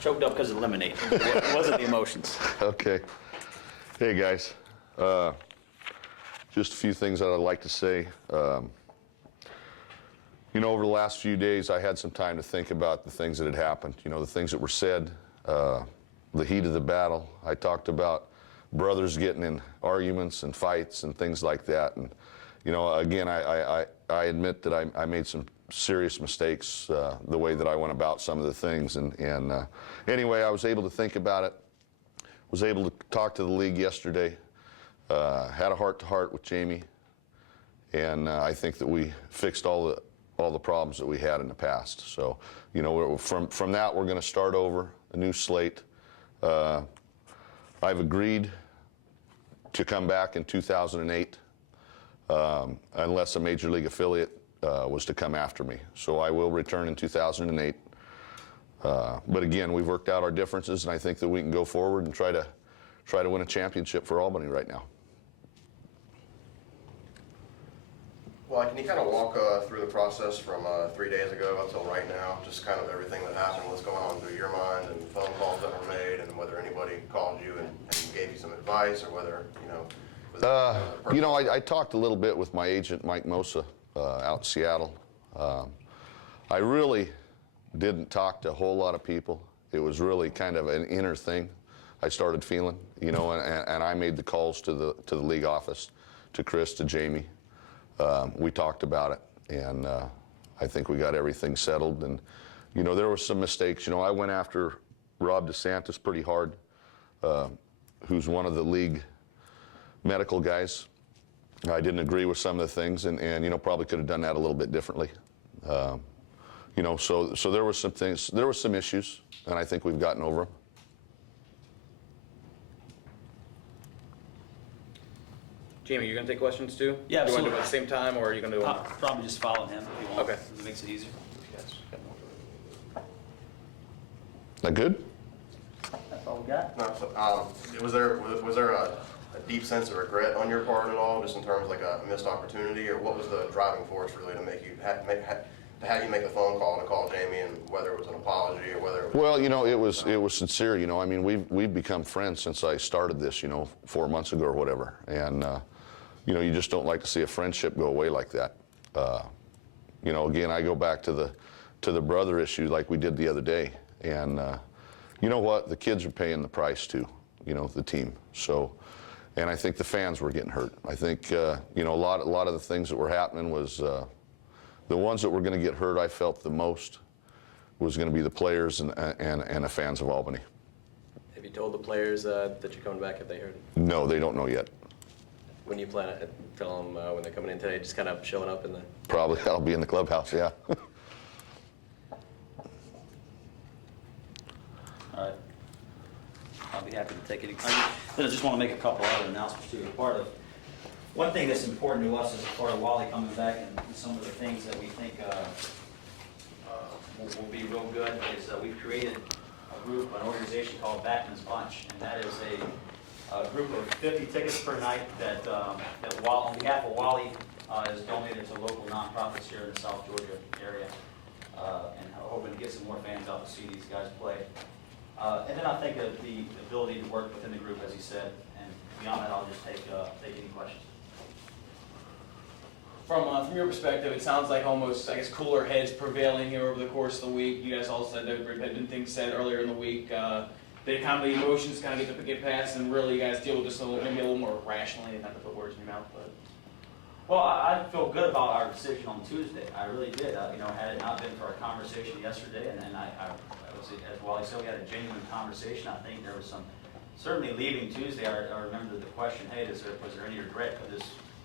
Choked up because of lemonade. It wasn't the emotions. Okay. Hey, guys. Just a few things that I'd like to say. Over the last few days, I had some time to think about the things that had happened, the things that were said, the heat of the battle. I talked about brothers getting in arguments and fights and things like that. And, again, I admit that I made some serious mistakes the way that I went about some of the things. And anyway, I was able to think about it, was able to talk to the league yesterday, had a heart-to-heart with Jamie, and I think that we fixed all the problems that we had in the past. So, from that, we're going to start over, a new slate. I've agreed to come back in 2008 unless a major league affiliate was to come after me. So I will return in 2008. But again, we've worked out our differences, and I think that we can go forward and try to win a championship for Albany right now. Well, can you kind of walk through the process from 3 days ago until right now, just kind of everything that happened, what's going on through your mind, and phone calls that were made, and whether anybody called you and gave you some advice, or whether, I talked a little bit with my agent, Mike Mosa, out in Seattle. I really didn't talk to a whole lot of people. It was really kind of an inner thing I started feeling, and I made the calls to the league office, to Chris, to Jamie. We talked about it, and I think we got everything settled. And, there were some mistakes. I went after Rob DeSantis pretty hard, who's one of the league medical guys. I didn't agree with some of the things, and probably could have done that a little bit differently. So there were some things, there were some issues, and I think we've gotten over them. Jamie, you're going to take questions too? Yeah, Do you want to absolutely. do it at the same time, or are you going to do it? Probably just follow him if you want. Okay. It makes it easier. That good? That's all we got. No, so, was there a deep sense of regret on your part at all, just in terms of like a missed opportunity, or what was the driving force really to make you to have you make the phone call to call Jamie, and whether it was an apology or whether it was... Well, it was sincere. I mean, we've become friends since I started this, 4 months ago or whatever, and you just don't like to see a friendship go away like that. Again, I go back to the brother issue like we did the other day, and you know what? The kids are paying the price too. The team. So. And I think the fans were getting hurt. I think, a lot of the things that were happening was the ones that were going to get hurt, I felt the most, was going to be the players and the fans of Albany. Have you told the players that you're coming back? Have they heard it? No, they don't know yet. When do you plan to tell them when they're coming in today, just kind of showing up in the... Probably I'll be in the clubhouse, yeah. All right. I'll be happy to take it. I just want to make a couple other announcements too. One thing that's important to us as part of Wally coming back, and some of the things that we think will be real good, is we've created a group, an organization called Backman's Bunch, and that is a group of 50 tickets per night that on behalf of Wally is donated to local nonprofits here in the South Georgia area, and hoping to get some more fans out to see these guys play. And then I think of the ability to work within the group, as he said, and beyond that, I'll just take any questions. From your perspective, it sounds like almost, I guess, cooler heads prevailing here over the course of the week. You guys all said there had been things said earlier in the week. Did kind of the emotions kind of get past, and really you guys deal with this maybe a little more rationally, not to put words in your mouth, but... Well, I feel good about our decision on Tuesday. I really did. Had it not been for our conversation yesterday, and I was, as Wally said, we had a genuine conversation. I think there was some, certainly leaving Tuesday, I remember the question, hey, was there any regret of this?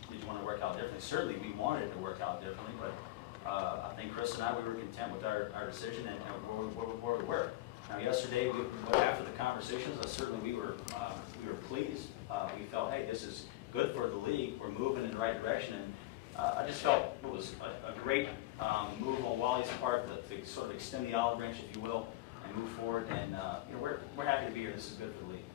Did you want to work out differently? Certainly we wanted it to work out differently, but I think Chris and I, we were content with our decision and where we were. Now yesterday, after the conversations, certainly we were pleased. We felt, hey, this is good for the league. We're moving in the right direction, and I just felt it was a great move on Wally's part to sort of extend the olive branch, if you will, and move forward. And we're happy to be here. This is good for the league.